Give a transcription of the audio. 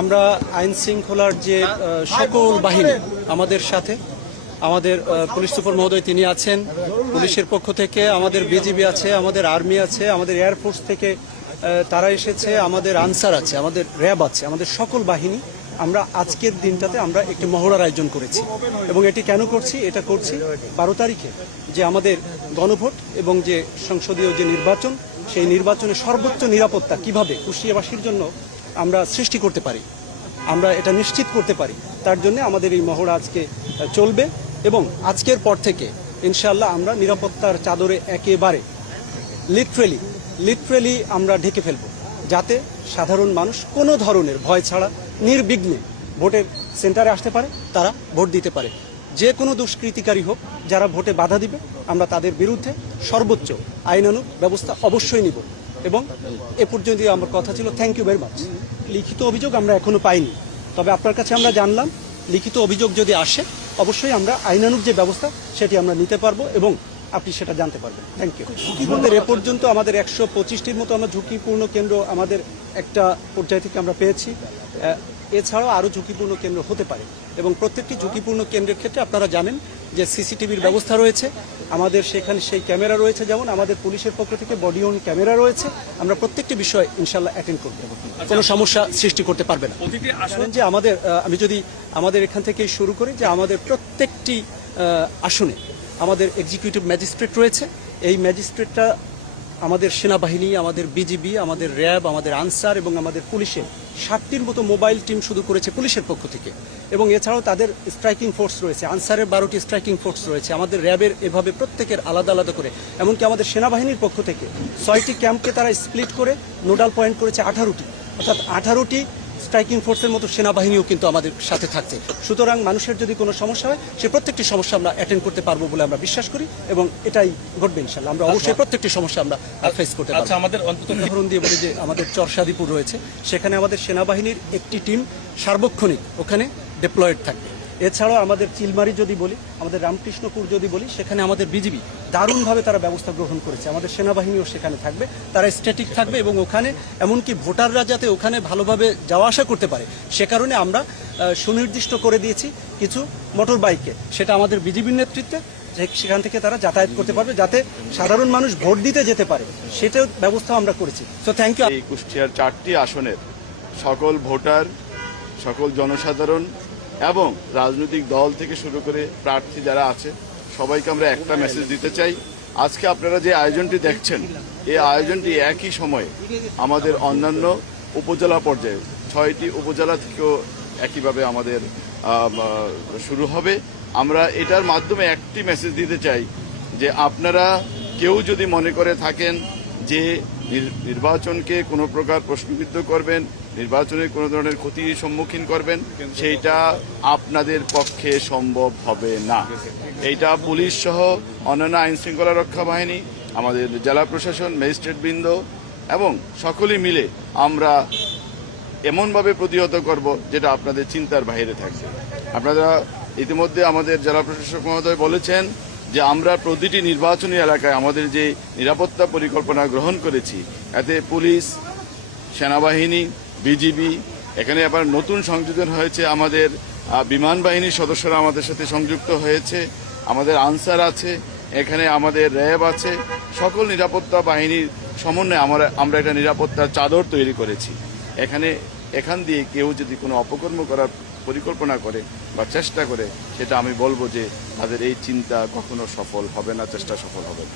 আমরা আইন শৃঙ্খলার যে সকল বাহিনী আমাদের সাথে, আমাদের পুলিশ সুপার মহোদয় তিনি আছেন, পুলিশের পক্ষ থেকে আমাদের বিজিবি আছে, আমাদের আর্মি আছে, আমাদের এয়ারফোর্স থেকে তারা এসেছে, আমাদের আনসার আছে, আমাদের র্যাব আছে, আমাদের সকল বাহিনী আমরা আজকের দিনটাতে আমরা একটি মহড়ার আয়োজন করেছি। এবং এটি কেন করছি? এটা করছি 12 তারিখে যে আমাদের গণভোট এবং যে সংসদীয় যে নির্বাচন, সেই নির্বাচনে সর্বোচ্চ নিরাপত্তা কিভাবে কুষ্টিয়াবাসীর জন্য আমরা সৃষ্টি করতে পারি, আমরা এটা নিশ্চিত করতে পারি, তার জন্য আমাদের এই মহড়া আজকে চলবে। এবং আজকের পর থেকে ইনশাআল্লাহ আমরা নিরাপত্তার চাদরে একেবারে লিটারেলি আমরা ঢেকে ফেলব, যাতে সাধারণ মানুষ কোনো ধরনের ভয় ছাড়া নির্বিঘ্নে ভোটের সেন্টারে আসতে পারে, তারা ভোট দিতে পারে। যে কোনো দুষ্কৃতিকারী হোক যারা ভোটে বাধা দিবে, আমরা তাদের বিরুদ্ধে সর্বোচ্চ আইনানুগ ব্যবস্থা অবশ্যই নিব। এবং এ পর্যন্ত আমার কথা ছিল। Thank you very much. লিখিত অভিযোগ আমরা এখনো পাইনি, তবে আপনার কাছে আমরা জানলাম লিখিত অভিযোগ যদি আসে অবশ্যই আমরা আইনানুগ যে ব্যবস্থা সেটি আমরা নিতে পারবো এবং আপনি সেটা জানতে পারবেন। Thank you. আমাদের এ পর্যন্ত আমাদের 125টির মতো আমরা ঝুঁকিপূর্ণ কেন্দ্র আমাদের একটা পর্যায় থেকে আমরা পেয়েছি। এছাড়াও আরও ঝুঁকিপূর্ণ কেন্দ্র হতে পারে এবং প্রত্যেকটি ঝুঁকিপূর্ণ কেন্দ্রের ক্ষেত্রে আপনারা জানেন যে সিসিটিভির ব্যবস্থা রয়েছে, আমাদের সেখানে সেই ক্যামেরা রয়েছে, যেমন আমাদের পুলিশের পক্ষ থেকে বডি অন ক্যামেরা রয়েছে। আমরা প্রত্যেকটি বিষয় ইনশাল্লাহ অ্যাটেন্ড করতে পারবো, কোনো সমস্যা সৃষ্টি করতে পারবে না। যে আমাদের আমি যদি আমাদের এখান থেকেই শুরু করি, যে আমাদের প্রত্যেকটি আসনে আমাদের এক্সিকিউটিভ ম্যাজিস্ট্রেট রয়েছে। এই ম্যাজিস্ট্রেটটা আমাদের সেনাবাহিনী, আমাদের বিজিবি, আমাদের র্যাব, আমাদের আনসার এবং আমাদের পুলিশের 60টির মতো মোবাইল টিম শুরু করেছে পুলিশের পক্ষ থেকে। এবং এছাড়াও তাদের স্ট্রাইকিং ফোর্স রয়েছে, আনসারের 12টি স্ট্রাইকিং ফোর্স রয়েছে, আমাদের র্যাবের এভাবে প্রত্যেকের আলাদা আলাদা করে। এমনকি আমাদের সেনাবাহিনীর পক্ষ থেকে 6টি ক্যাম্পকে তারা স্প্লিট করে নোডাল পয়েন্ট করেছে 18টি, অর্থাৎ 18টি স্ট্রাইকিং ফোর্সের মতো সেনাবাহিনীও কিন্তু আমাদের সাথে থাকছে। সুতরাং মানুষের যদি কোনো সমস্যা হয়, সে প্রত্যেকটি সমস্যা আমরা অ্যাটেন্ড করতে পারবো বলে আমরা বিশ্বাস করি এবং এটাই ঘটবে ইনশাআল্লাহ। আমরা অবশ্যই প্রত্যেকটি সমস্যা আমরা ফেস করতে পারবো। আমাদের অন্তত উদাহরণ দিয়ে বলি যে আমাদের চরসাদিপুর রয়েছে, সেখানে আমাদের সেনাবাহিনীর একটি টিম সার্বক্ষণিক ওখানে ডিপ্লয়েড থাকবে। এছাড়াও আমাদের চিলমারি যদি বলি, আমাদের রামকৃষ্ণপুর যদি বলি, সেখানে আমাদের বিজিবি দারুণভাবে তারা ব্যবস্থা গ্রহণ করেছে। আমাদের সেনাবাহিনীও সেখানে থাকবে, তারা স্ট্যাটিক থাকবে এবং ওখানে এমনকি ভোটাররা যাতে ওখানে ভালোভাবে যাওয়া আসা করতে পারে সে কারণে আমরা সুনির্দিষ্ট করে দিয়েছি কিছু মোটর বাইককে, সেটা আমাদের বিজিবির নেতৃত্বে, সেখান থেকে তারা যাতায়াত করতে পারবে, যাতে সাধারণ মানুষ ভোট দিতে যেতে পারে, সেটাও ব্যবস্থা আমরা করেছি। So thank you. এই কুষ্টিয়ার 4টি আসনের সকল ভোটার, সকল জনসাধারণ এবং রাজনৈতিক দল থেকে শুরু করে প্রার্থী যারা আছে সবাইকে আমরা একটা মেসেজ দিতে চাই। আজকে আপনারা যে আয়োজনটি দেখছেন, এই আয়োজনটি একই সময়ে আমাদের অন্যান্য উপজেলা পর্যায়ে 6টি উপজেলা থেকেও একইভাবে আমাদের শুরু হবে। আমরা এটার মাধ্যমে একটি মেসেজ দিতে চাই যে আপনারা কেউ যদি মনে করে থাকেন যে নির্বাচনকে কোনো প্রকার প্রশ্নবিদ্ধ করবেন, নির্বাচনের কোনো ধরনের ক্ষতির সম্মুখীন করবেন, সেইটা আপনাদের পক্ষে সম্ভব হবে না। এইটা পুলিশ সহ অন্যান্য আইন শৃঙ্খলা রক্ষা বাহিনী, আমাদের জেলা প্রশাসন, ম্যাজিস্ট্রেট বৃন্দ এবং সকলেই মিলে আমরা এমনভাবে প্রতিহত করব যেটা আপনাদের চিন্তার বাইরে থাকবে। আপনারা ইতিমধ্যে আমাদের জেলা প্রশাসক মহোদয় বলেছেন যে আমরা প্রতিটি নির্বাচনী এলাকায় আমাদের যে নিরাপত্তা পরিকল্পনা গ্রহণ করেছি, এতে পুলিশ, সেনাবাহিনী, বিজিবি, এখানে আবার নতুন সংযোজন হয়েছে, আমাদের বিমান বাহিনীর সদস্যরা আমাদের সাথে সংযুক্ত হয়েছে, আমাদের আনসার আছে, এখানে আমাদের র্যাব আছে, সকল নিরাপত্তা বাহিনীর সমন্বয়ে আমরা একটা নিরাপত্তার চাদর তৈরি করেছি। এখান দিয়ে কেউ যদি কোনো অপকর্ম করার পরিকল্পনা করে বা চেষ্টা করে, সেটা আমি বলবো যে তাদের এই চিন্তা কখনো সফল হবে না, চেষ্টা সফল হবে না।